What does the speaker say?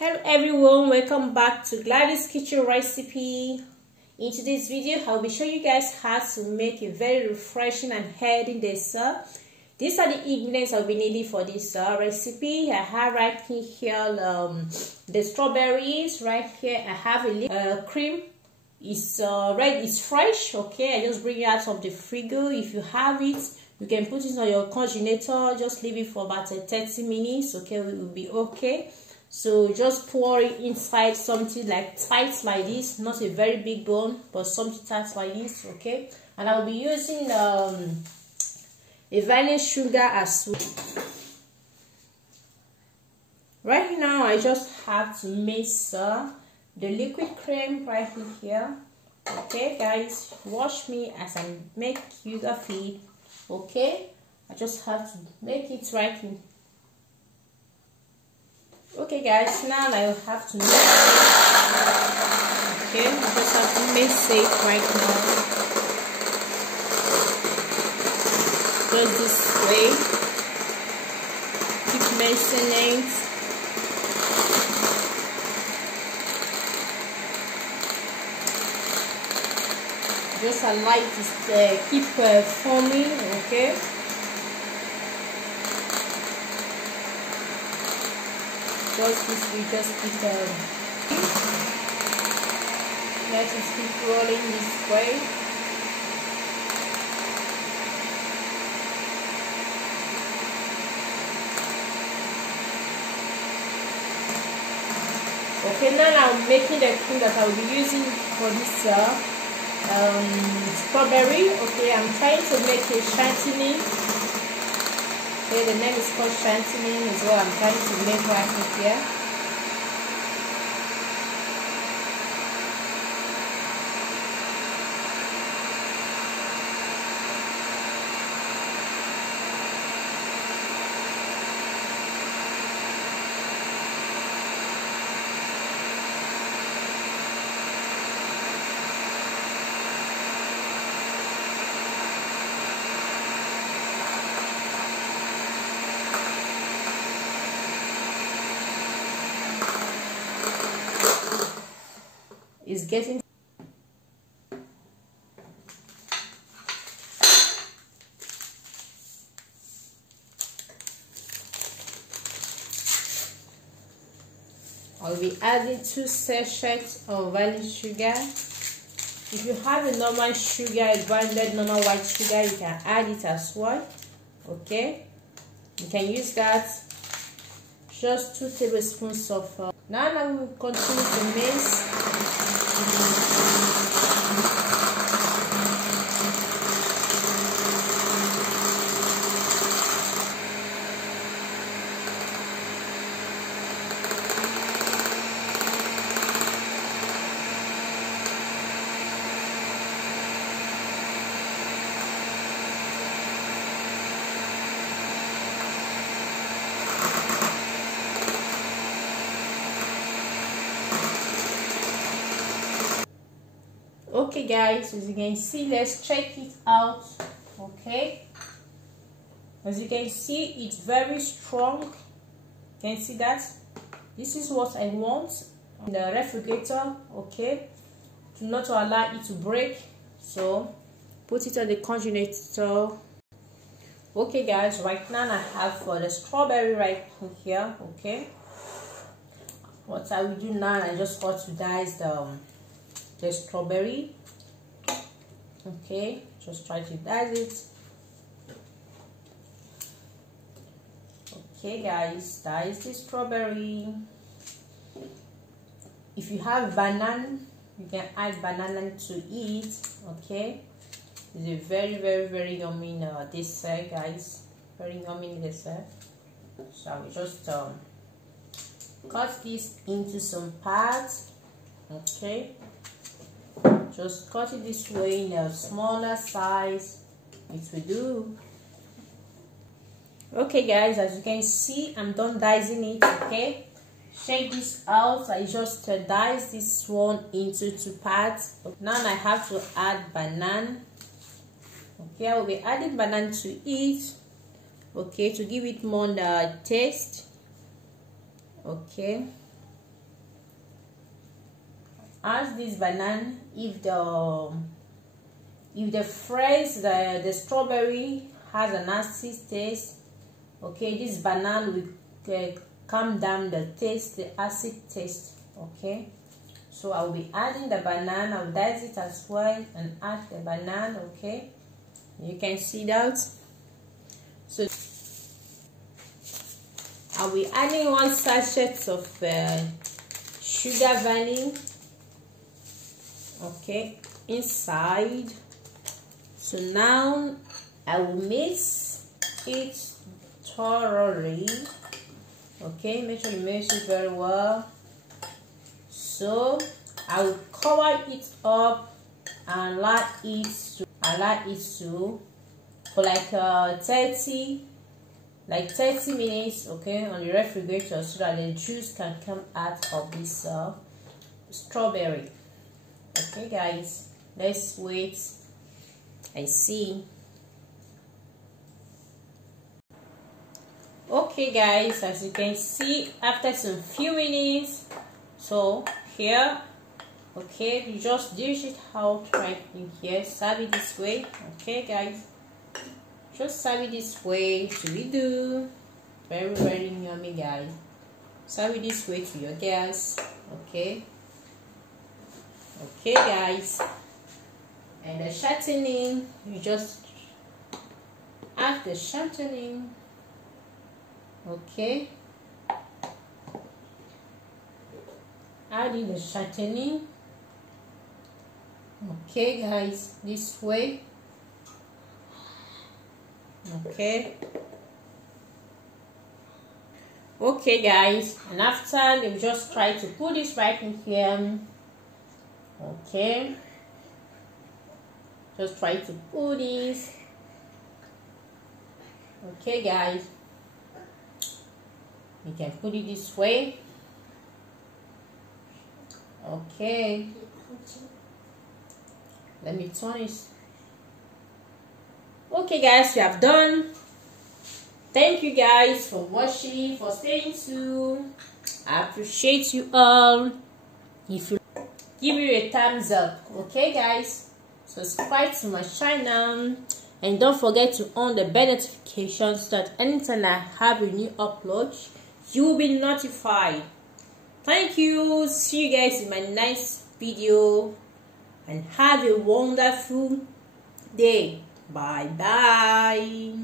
Hello everyone, welcome back to Gladys kitchen recipe. In today's video I'll be showing you guys how to make a very refreshing and healthy dessert. These are the ingredients I'll be needing for this recipe. I have right here the strawberries. Right here I have a cream. It's red, it's fresh. Okay, I just bring it out of the fridge. If you have it, you can put it on your congelator. Just leave it for about 30 minutes. Okay, it will be okay. So just pour it inside something like tight like this, not a very big bone, but something tight like this. Okay, and I'll be using a vanilla sugar as well. Right now I just have to mix the liquid cream right here. Okay guys, watch me as I make sugar feed. Okay, I just have to make it right in. Okay guys, now I have to mix it. Okay, I just have to mix it right now. Just this way. Keep mixing it. Just allow it to keep forming. Okay. Just this, we just keep let us keep rolling this way. Okay, now I'm making the cream that I'll be using for this strawberry. Okay, I'm trying to make a chantilly. Okay, the name is called chantilly is what I'm trying to make right here. Is getting I'll be adding 2 sachets of vanilla sugar. If you have a normal sugar, a grounded normal white sugar, you can add it as well. Okay, you can use that. Just 2 tablespoons of now I will continue to mix. Okay guys, as you can see, let's check it out. Okay, as you can see, it's very strong. You can see that this is what I want in the refrigerator. Okay, to not allow it to break, so put it on the congelator. Okay guys, right now I have the strawberry right here. Okay, what I will do now, I just want to dice the strawberry. Okay, just try to dice it. Okay guys, dice the strawberry. If you have banana, you can add banana to it. Okay, it's a very yummy dessert guys, very yummy dessert. So I will just cut this into some parts. Okay, just cut it this way in a smaller size. It will do. Okay guys, as you can see, I'm done dicing it. Okay, check this out. I just dice this one into 2 parts. Now I have to add banana. Okay, I will be adding banana to it. Okay, to give it more taste. Okay, add this banana. If the fresh, the strawberry has a nasty taste, okay, this banana will calm down the taste, the acid taste. Okay, so I'll be adding the banana. I'll dice it as well and add the banana. Okay, you can see that. So I'll be adding 1 sachet of sugar vanilla, okay, inside. So now I will mix it thoroughly. Okay, make sure you mix it very well. So I will cover it up and allow it to for like 30 minutes, okay, on the refrigerator, so that the juice can come out of this strawberry. Okay guys, let's wait and see. Okay guys, as you can see, after some few minutes, so here, okay, you just dish it out right in here, serve it this way. Okay guys, just serve it this way to we do. Very, very yummy guys. Serve it this way to your guests. Okay. Okay guys. And the shortening, you just add the shortening. Okay. Adding the shortening. Okay guys, this way. Okay. Okay guys, and after you just try to put this right in here. Okay, just try to put this. Okay guys, you can put it this way. Okay, let me turn it. Okay guys, we have done. Thank you guys for watching, for staying tuned. I appreciate you all. If you give me a thumbs up, okay guys, subscribe to my channel and don't forget to on the bell notifications so that anytime I have a new upload, you will be notified. Thank you. See you guys in my next video and have a wonderful day. Bye bye.